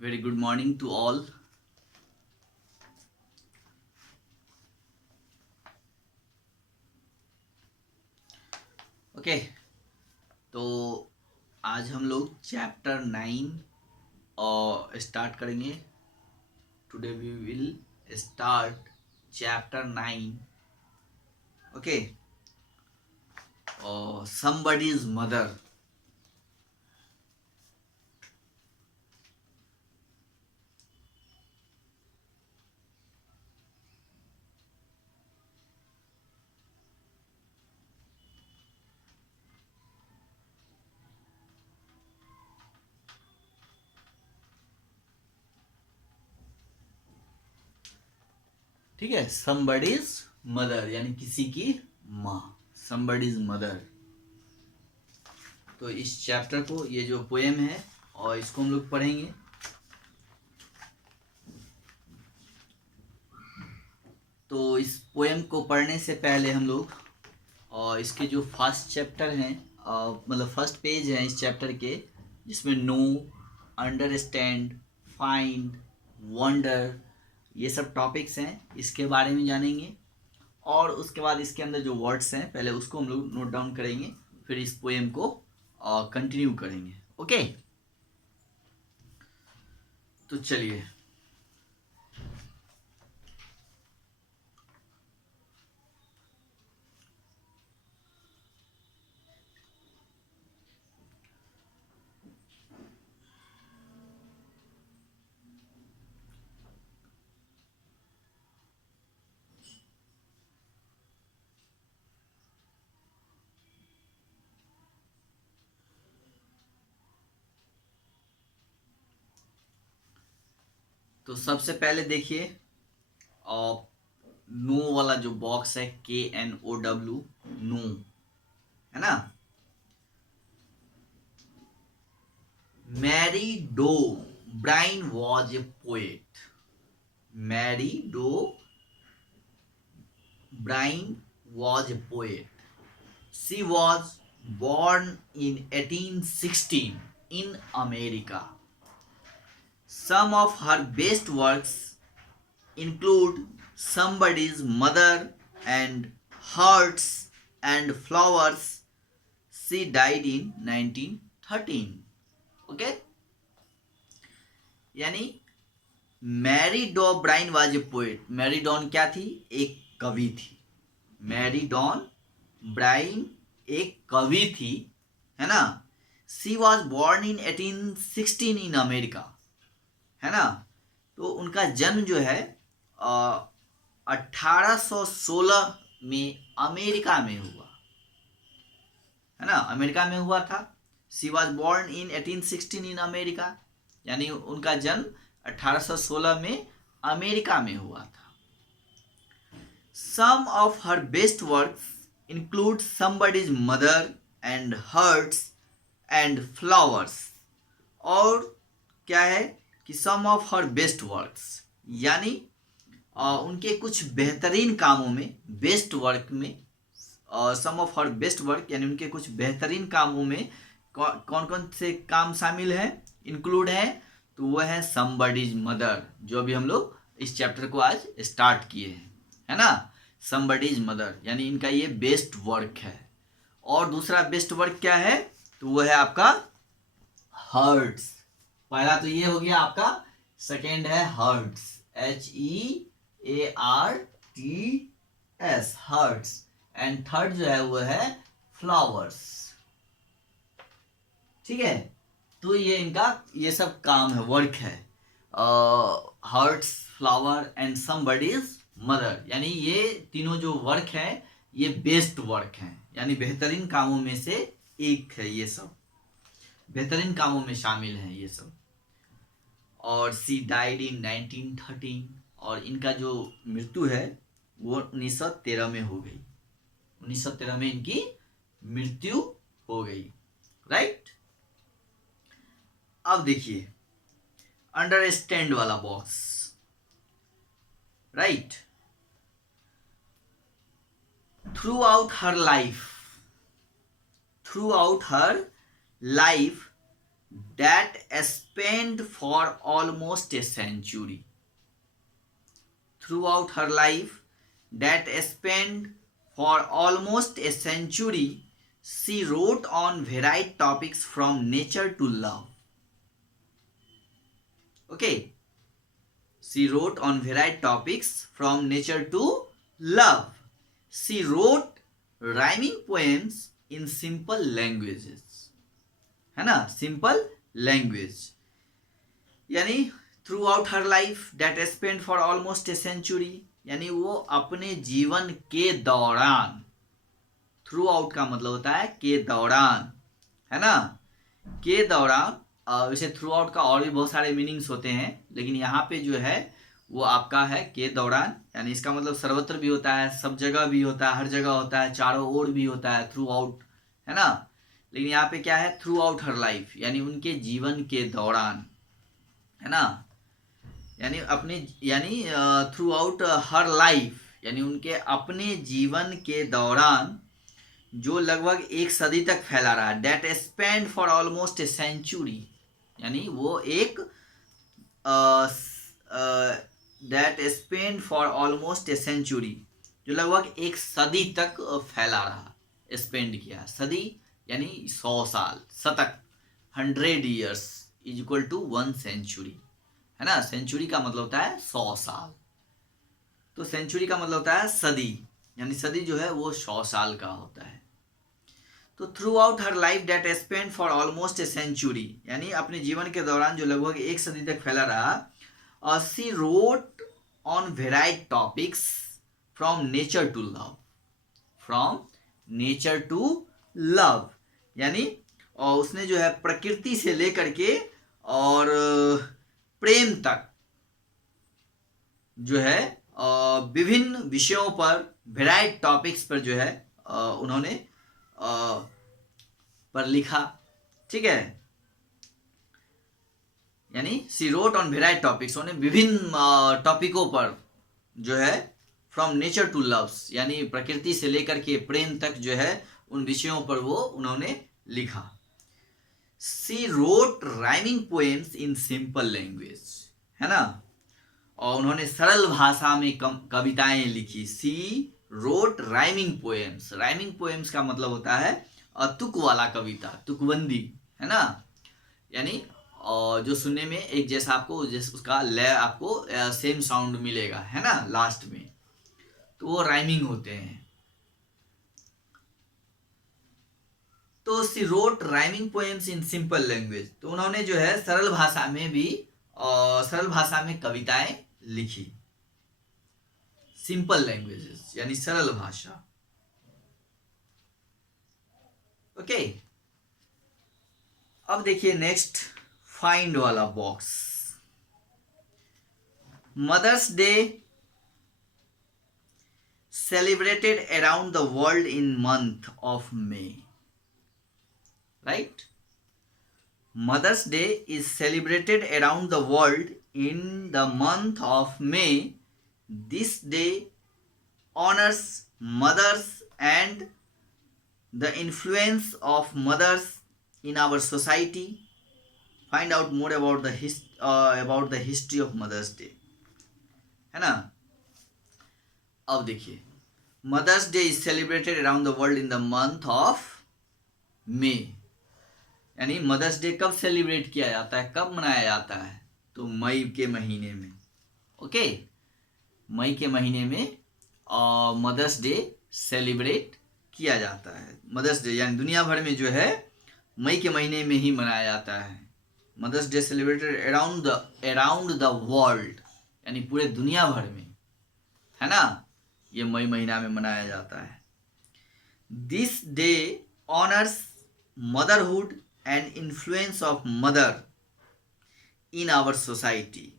Very good morning to all. Okay तो आज हम लोग चैप्टर 9 और स्टार्ट करेंगे. Today we will start chapter 9. Okay. और somebody's mother. ठीक है. somebody's mother यानी किसी की माँ. somebody's mother. तो इस चैप्टर को, ये जो पोएम है और इसको हम लोग पढ़ेंगे. तो इस पोएम को पढ़ने से पहले हम लोग और इसके जो फर्स्ट चैप्टर हैं, मतलब फर्स्ट पेज है इस चैप्टर के, जिसमें नो, अंडरस्टैंड, फाइंड, वंडर, ये सब टॉपिक्स हैं, इसके बारे में जानेंगे. और उसके बाद इसके अंदर जो वर्ड्स हैं पहले उसको हम लोग नोट डाउन करेंगे, फिर इस पोएम को कंटिन्यू करेंगे. ओके. तो चलिए. तो सबसे पहले देखिए, नो वाला जो बॉक्स है, KNOW, नो, है ना. Mary dough Bryan was a poet. Mary dough Bryan was a poet. She was born in 1816 in America. Some of her best works include Somebody's Mother and Hearts and Flowers. She died in 1913. Okay. यानी Mary Dow Brine was a poet. Mary Dow क्या थी? एक कवि थी. Mary don Bryan एक कवि थी, है ना. She was born in 1816 in America, है ना. तो उनका जन्म जो है 1816 में अमेरिका में हुआ, है ना. अमेरिका में हुआ था. She was born in 1816 in America, यानी उनका जन्म 1816 में अमेरिका में हुआ था. Some of her best works include Somebody's Mother and Hearts and Flowers. और क्या है कि some of her best works यानी उनके कुछ बेहतरीन कामों में, बेस्ट वर्क में, सम ऑफ हर बेस्ट वर्क यानी उनके कुछ बेहतरीन कामों में कौन कौन से काम शामिल हैं, इंक्लूड है. तो वो है समबडीज मदर, जो अभी हम लोग इस चैप्टर को आज स्टार्ट किए हैं, है ना. समबडीज मदर यानी इनका ये बेस्ट वर्क है. और दूसरा बेस्ट वर्क क्या है? तो वो है आपका हर्ट्स. पहला तो ये हो गया आपका, सेकेंड है hearts, HEARTS, hearts. And third जो है वो है फ्लावर्स. ठीक है. तो ये इनका ये सब काम है, वर्क है. Hearts, flower and somebody's mother, यानी ये तीनों जो वर्क है ये बेस्ट वर्क है, यानी बेहतरीन कामों में से एक है. ये सब बेहतरीन कामों में शामिल हैं ये सब. और सी डाइड इन 1913, और इनका जो मृत्यु है वो 1913 में हो गई. 1913 में इनकी मृत्यु हो गई. राइट. अब देखिए अंडरस्टैंड वाला box. Right. throughout her life that spent for almost a century. Throughout her life, that spent for almost a century, she wrote on varied topics from nature to love. Okay, she wrote on varied topics from nature to love. She wrote rhyming poems in simple languages, है ना, simple language. यानी throughout her life that spend for almost a century, यानी वो अपने जीवन के दौरान, through out का मतलब होता है के दौरान, है ना, के दौरान. वैसे थ्रू आउट का और भी बहुत सारे मीनिंग्स होते हैं, लेकिन यहाँ पे जो है वो आपका है के दौरान, यानी इसका मतलब सर्वत्र भी होता है, सब जगह भी होता है, हर जगह होता है, चारों ओर भी होता है, थ्रू आउट, है ना. लेकिन यहाँ पे क्या है, थ्रू आउट हर लाइफ, यानी उनके जीवन के दौरान, है ना, यानी अपने, यानी थ्रू आउट हर लाइफ, यानी उनके अपने जीवन के दौरान जो लगभग एक सदी तक फैला रहा है. That spanned for almost a century, यानी वो एक that spend for almost a century, जो लगभग एक सदी तक फैला रहा, स्पेंड किया. सदी यानी 100 साल, शतक, 100 years is equal to 1 century, है ना. सेंचुरी का मतलब होता है 100 साल, तो सेंचुरी का मतलब होता है सदी, यानी सदी जो है वो 100 साल का होता है. तो throughout her life that spanned for almost a century, यानी अपने जीवन के दौरान जो लगभग एक सदी तक फैला रहा. She wrote on varied topics from nature to love, from nature to love, यानी और उसने जो है प्रकृति से लेकर के और प्रेम तक जो है विभिन्न विषयों पर, वेराइड टॉपिक्स पर जो है उन्होंने पर लिखा. ठीक है, यानी सी रोट ऑन वेराइड टॉपिक्स, उन्होंने विभिन्न टॉपिकों पर जो है फ्रॉम नेचर टू लव्स, यानी प्रकृति से लेकर के प्रेम तक जो है उन विषयों पर वो उन्होंने लिखा. She wrote rhyming poems in simple language, है ना, और उन्होंने सरल भाषा में कविताएं लिखी. She wrote rhyming poems, rhyming poems का मतलब होता है तुक वाला कविता, तुकबंदी, है ना, यानी जो सुनने में एक जैसा आपको उसका लय आपको सेम साउंड मिलेगा, है ना, लास्ट में, तो वो राइमिंग होते हैं. तो she wrote rhyming poems in simple language, तो उन्होंने जो है सरल भाषा में भी सरल भाषा में कविताएं लिखी. सिंपल लैंग्वेजेस यानी सरल भाषा. ओके, अब देखिए नेक्स्ट फाइंड वाला box. Mother's Day celebrated around the world in month of May, right? Mother's Day is celebrated around the world in the month of May. This day honors mothers and the influence of mothers in our society. Find out more about the history of Mother's Day, है ना. अब देखिए, Mother's Day is celebrated around the world in the month of May, यानी Mother's day कब celebrate किया जाता है, कब मनाया जाता है, तो मई के महीने में. ओके, मई के महीने में मदर्स डे सेलिब्रेट किया जाता है. मदर्स डे यानी दुनिया भर में जो है मई के महीने में ही मनाया जाता है. Mother's Day celebrated around the world, यानी पूरे दुनिया भर में, है ना, ये मई महीना में मनाया जाता है. This day honours motherhood and influence of mother in our society,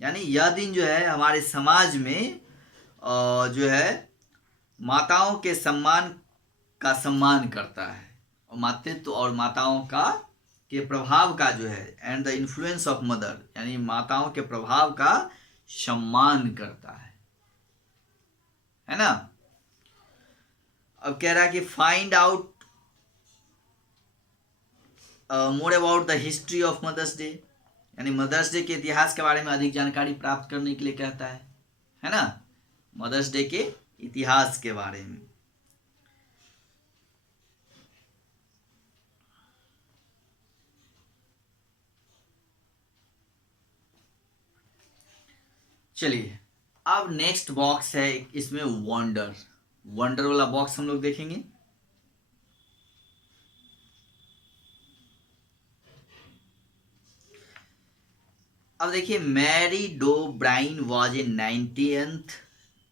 यानी यह दिन जो है हमारे समाज में जो है माताओं के सम्मान का सम्मान करता है, और मातृत्व और माताओं का के प्रभाव का जो है, and the influence of mother, यानी माताओं के प्रभाव का सम्मान करता है ना. अब कह रहा है कि find out more about the history of Mother's Day, यानी मदर्स डे के इतिहास के बारे में अधिक जानकारी प्राप्त करने के लिए कहता है ना, मदर्स डे के इतिहास के बारे में। चलिए अब नेक्स्ट बॉक्स है, इसमें वंडर, वंडर वाला बॉक्स हम लोग देखेंगे। अब देखिए, Mary dough Bryan was a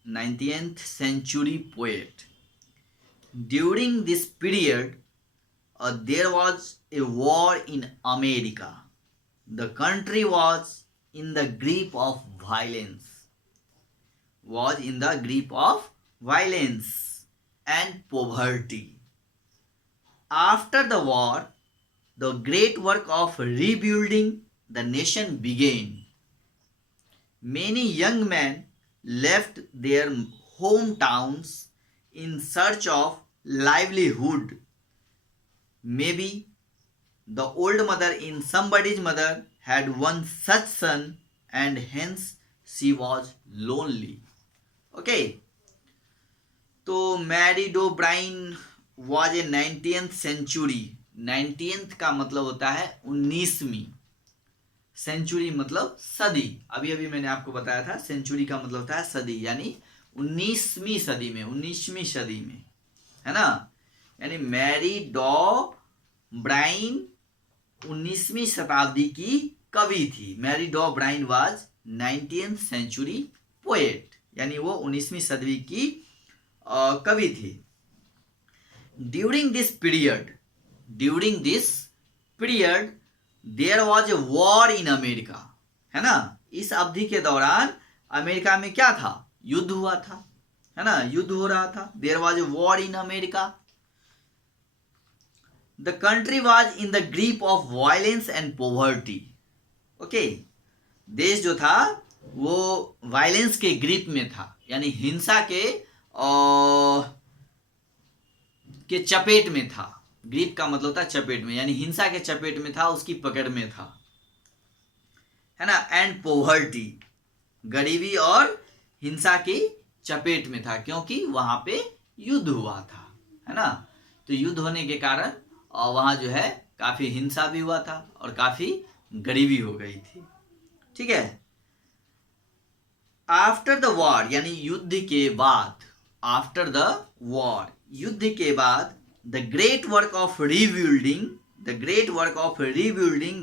19th century poet. During this period, there was a war in America. The country was in the grip of violence and poverty. After the war, the great work of rebuilding the nation began. Many young men left their hometowns in search of livelihood. Maybe the old mother in somebody's mother had one such son, and hence she was lonely. Okay, तो Mary dough Bryan was a 19th century, 19th का मतलब होता है 19वीं, century मतलब सदी। अभी अभी मैंने आपको बताया था सेंचुरी का मतलब होता है सदी, यानी 19वीं सदी में, 19वीं सदी में, है ना। यानी मैरी डॉ ब्राइन 19वीं शताब्दी की कवि थी। Mary Dow Brine was 19th century poet, यानी वो 19वीं सदी की कवि थी। During this period there was a war in America, है ना। इस अवधि के दौरान अमेरिका में क्या था, युद्ध हुआ था, है ना, युद्ध हो रहा था। There was a war in America. The country was in the grip of violence and poverty. Okay, देश जो था वो वायलेंस के ग्रिप में था, यानी हिंसा के चपेट में था। ग्रीप का मतलब था चपेट में, यानी हिंसा के चपेट में था, उसकी पकड़ में था, है ना। एंड पोवर्टी, गरीबी और हिंसा की चपेट में था, क्योंकि वहां पे युद्ध हुआ था, है ना। तो युद्ध होने के कारण वहां जो है काफी हिंसा भी हुआ था और काफी गरीबी हो गई थी, ठीक है। आफ्टर द वॉर, यानी युद्ध के बाद, आफ्टर द वॉर, युद्ध के बाद, the great work of rebuilding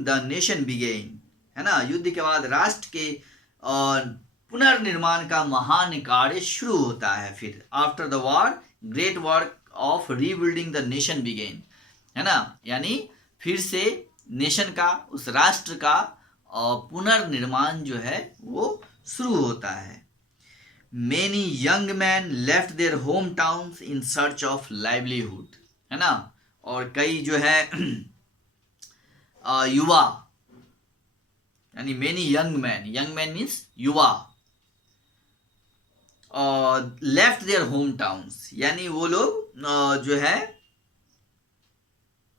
the nation began, है ना। युद्ध के बाद राष्ट्र के पुनर्निर्माण का महान कार्य शुरू होता है। फिर after the war great work of rebuilding the nation began, है ना, यानी फिर से नेशन का, उस राष्ट्र का पुनर्निर्माण जो है वो शुरू होता है। Many young men left their hometowns in search of livelihood, है ना। और कई जो है युवा, यानी many young men means युवा, left their hometowns, यानी वो लोग जो है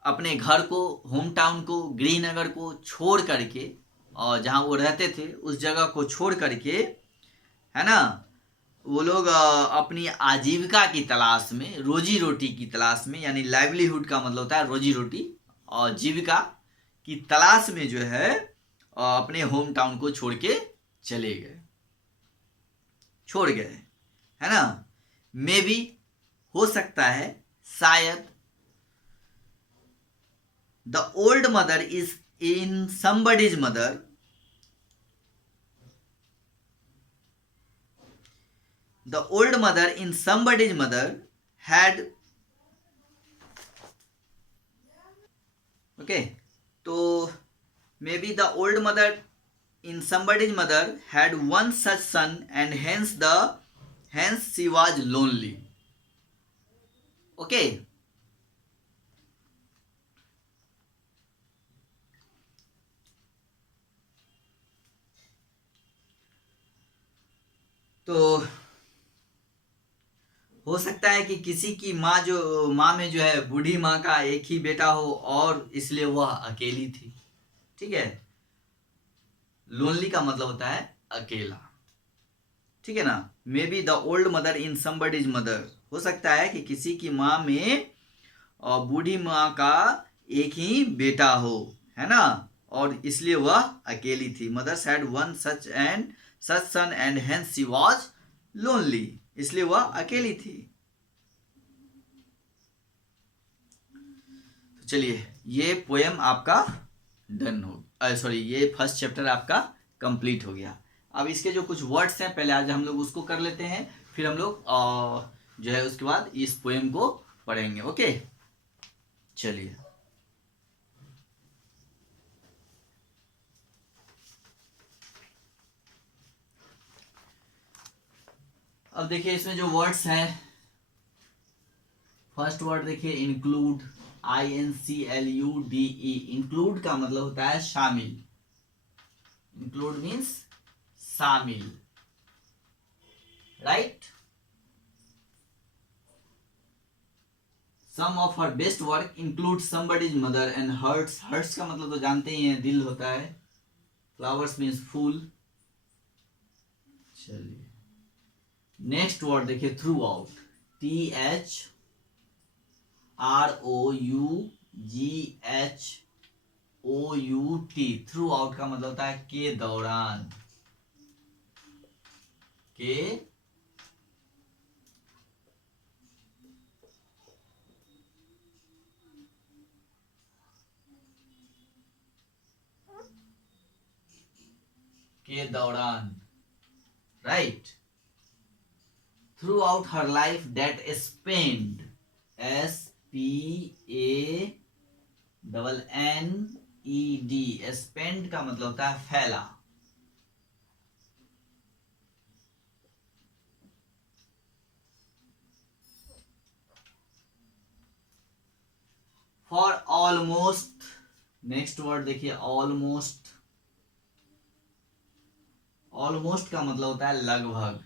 अपने घर को, होम टाउन को, गृहनगर को छोड़ करके, और जहाँ वो रहते थे उस जगह को छोड़ करके, है ना, वो लोग अपनी आजीविका की तलाश में, रोजी रोटी की तलाश में, यानी लाइवलीहुड का मतलब होता है रोजी रोटी और जीविका की तलाश में जो है अपने होम टाउन को छोड़ के चले गए, छोड़ गए, है ना। मे भी, हो सकता है, शायद, the old mother is in somebody's mother, the old mother in somebody's mother had, okay, तो maybe the old mother in somebody's mother had one such son, and hence she was lonely. Okay, तो हो सकता है कि किसी की माँ में जो है बूढ़ी माँ का एक ही बेटा हो और इसलिए वह अकेली थी। ठीक है, लोनली का मतलब होता है अकेला। ठीक है ना। May be the old mother in somebody's mother, हो सकता है कि किसी की माँ में और बूढ़ी माँ का एक ही बेटा हो, है ना, और इसलिए वह अकेली थी। Mother said one such son and hence she was lonely, इसलिए वह अकेली थी। तो चलिए, ये पोएम आपका डन हो, सॉरी, ये फर्स्ट चैप्टर आपका कंप्लीट हो गया। अब इसके जो कुछ वर्ड्स हैं पहले आज हम लोग उसको कर लेते हैं, फिर हम लोग जो है उसके बाद इस पोएम को पढ़ेंगे। ओके, चलिए। अब देखिए इसमें जो वर्ड्स हैं, फर्स्ट वर्ड देखिए इंक्लूड, INCLUDE। इंक्लूड का मतलब होता है शामिल। इंक्लूड मीन्स शामिल, right. Some of her best work include somebody's mother and hearts. Hearts का मतलब तो जानते ही हैं, दिल होता है। फ्लावर्स मीन्स फूल। चलिए, नेक्स्ट वर्ड देखिए throughout, THROUGHOUT। Throughout का मतलब होता है के दौरान, के दौरान, राइट। Throughout her life that spanned, SPANNED। Spanned का मतलब होता है फैला। फॉर ऑलमोस्ट, नेक्स्ट वर्ड देखिए ऑलमोस्ट। ऑलमोस्ट का मतलब होता है लगभग।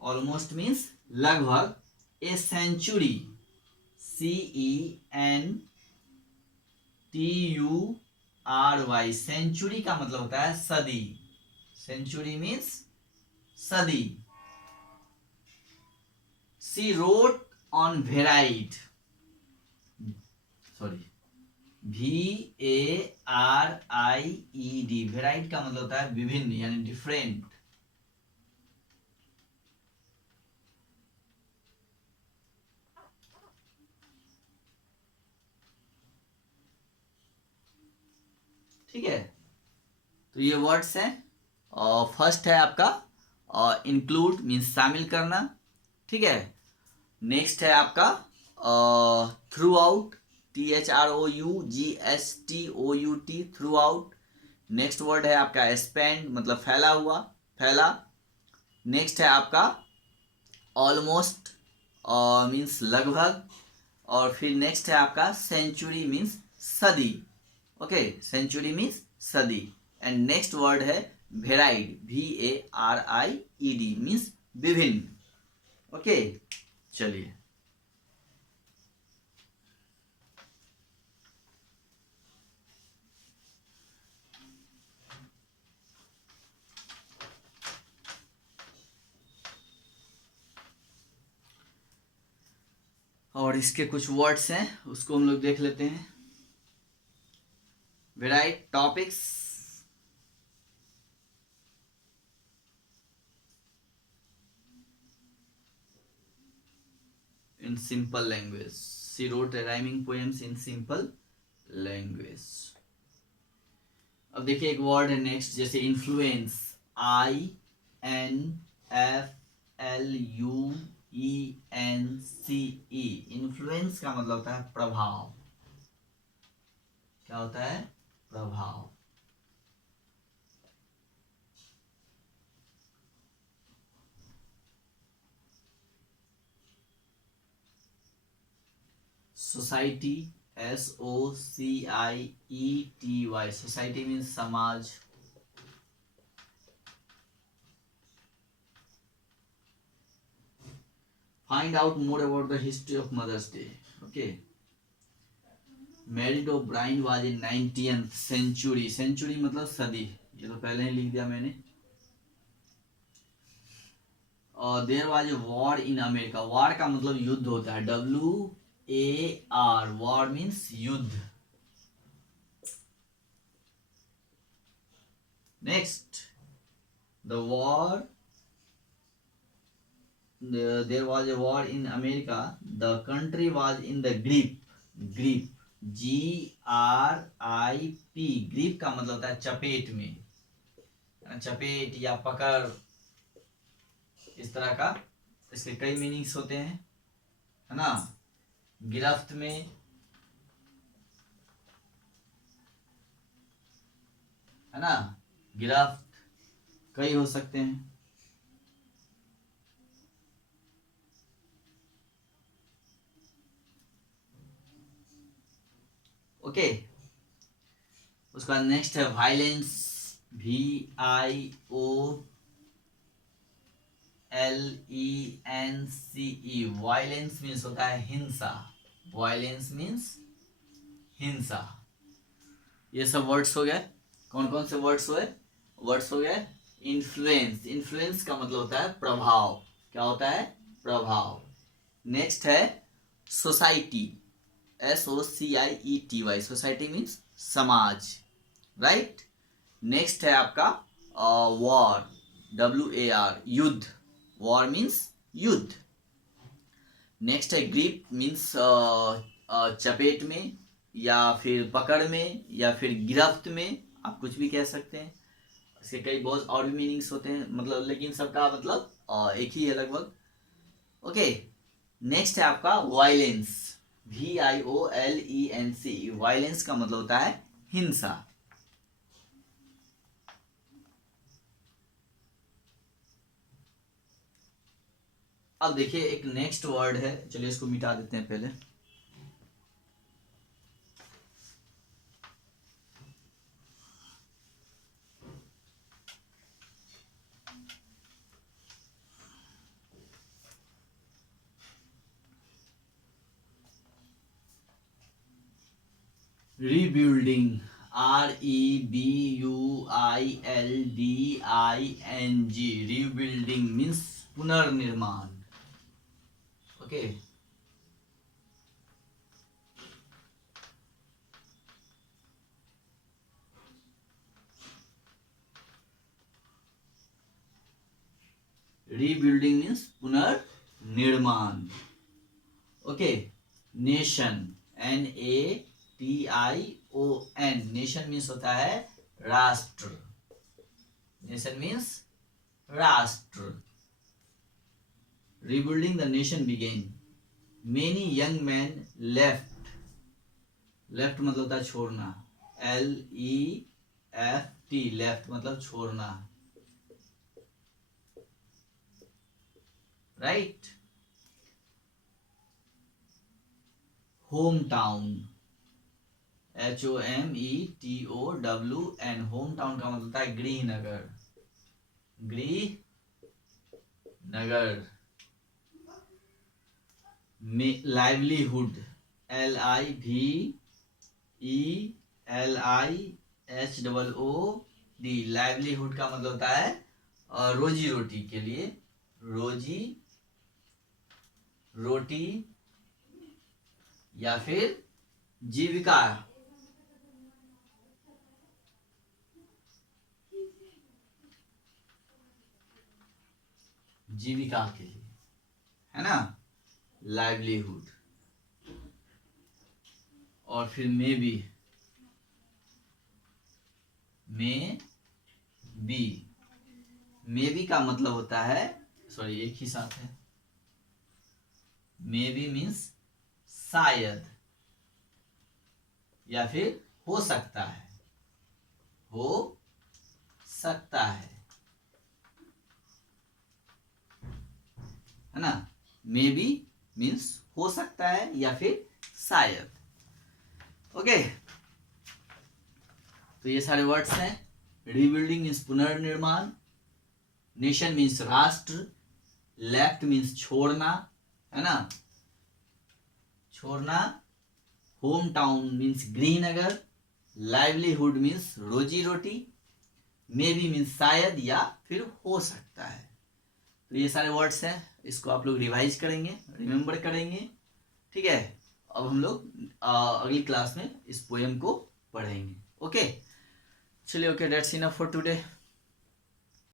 ऑलमोस्ट मीन्स लगभग। ए सेंचुरी, CENTURY। सेंचुरी का मतलब होता है सदी। सेंचुरी मीन्स सदी। She wrote on varied, sorry, VARIED। Varied का मतलब होता है विभिन्न यानी डिफरेंट। ठीक है, तो ये वर्ड्स हैं। फर्स्ट है आपका इंक्लूड मीन्स शामिल करना। ठीक है, नेक्स्ट है आपका through out, THROUGHTOUT, through out. Next word है आपका स्पेंड, मतलब फैला हुआ, फैला। नेक्स्ट है आपका ऑलमोस्ट मीन्स लगभग। और फिर नेक्स्ट है आपका सेंचुरी मीन्स सदी। ओके, सेंचुरी मीन्स सदी। एंड नेक्स्ट वर्ड है वेराइड, VARIED मीन्स विभिन्न। ओके, चलिए। और इसके कुछ वर्ड्स हैं उसको हम लोग देख लेते हैं। Varied topics, in simple language. She wrote rhyming poems in simple language. अब देखिए एक वर्ड है नेक्स्ट, जैसे इन्फ्लुएंस, INFLUENCE। इन्फ्लुएंस का मतलब होता है प्रभाव। क्या होता है? प्रभाव। Society, SOCIETY। सोसाइटी मीन्स समाज। Find out more about the history of Mother's Day. Okay. Mary O'Brien was in 19th century. Century मतलब सदी, ये तो पहले ही लिख दिया मैंने. और there was a war in America. War का मतलब युद्ध होता है. WAR. वॉर मीन्स युद्ध. Next, the war, there was a war in America. The country was in the grip. GRIP. Grip का मतलब होता है चपेट में, चपेट या पकड़, इस तरह का. इसके कई मीनिंग्स होते हैं, है ना. गिरफ्त में, है ना, गिरफ्त कई हो सकते हैं. ओके. उसका नेक्स्ट है वायलेंस. VIOLENCE. वायलेंस मीन्स होता है हिंसा. वायलेंस मीन्स हिंसा. ये सब वर्ड्स हो गए. कौन कौन से वर्ड्स हुए? वर्ड्स हो गए इन्फ्लुएंस. इन्फ्लुएंस का मतलब होता है प्रभाव. क्या होता है? प्रभाव. नेक्स्ट है सोसाइटी. SOCIETY. सोसाइटी मीन्स समाज, राइट. नेक्स्ट है आपका वॉर. WAR. युद्ध. वॉर मीन्स युद्ध. नेक्स्ट है ग्रिप मीन्स चपेट में या फिर पकड़ में या फिर गिरफ्त में, आप कुछ भी कह सकते हैं. इसके कई बहुत और भी मीनिंग्स होते हैं, मतलब, लेकिन सबका मतलब एक ही है लगभग. ओके. नेक्स्ट है आपका वायलेंस. VIOLENCE. वायलेंस का मतलब होता है हिंसा. अब देखिए एक नेक्स्ट वर्ड है, चलिए इसको मिटा देते हैं पहले. रीबिल्डिंग. REBUILDING. रीबिल्डिंग मीन्स पुनर्निर्माण. ओके. रीबिल्डिंग मीन्स पुनर्निर्माण. Okay. Nation. NATION. Nation means होता है राष्ट्र. नेशन मीन्स राष्ट्र. Rebuilding the nation began. Many young men left. Left मतलब होता है छोड़ना. LEFT. Left मतलब छोड़ना, right. Home town. HOMETOWN. Home town का मतलब होता है गृहनगर. गृहनगर. लाइवलीहुड. LIVELIHOOD. लाइवलीहुड का मतलब होता है रोजी रोटी के लिए. रोजी रोटी या फिर जीविका. जीविका के लिए, है ना, लाइवलीहुड. और फिर मे बी का मतलब होता है, सॉरी एक ही साथ है. मे बी मीन्स शायद या फिर हो सकता है. हो सकता है ना. मे बी मीन्स हो सकता है या फिर शायद. ओके. तो ये सारे वर्ड्स हैं. रीबिल्डिंग मीन्स पुनर्निर्माण. नेशन मीन्स राष्ट्र. लेफ्ट मीन्स छोड़ना. है ना। छोड़ना, होम टाउन मीन्स गृहनगर, लाइवलीहुड मीन्स रोजी रोटी, मे बी मीन्स शायद या फिर हो सकता है। तो ये सारे वर्ड्स हैं, इसको आप लोग रिवाइज करेंगे, रिमेम्बर करेंगे, ठीक है। अब हम लोग अगली क्लास में इस पोएम को पढ़ेंगे। ओके, चलिए, okay, that's enough for today.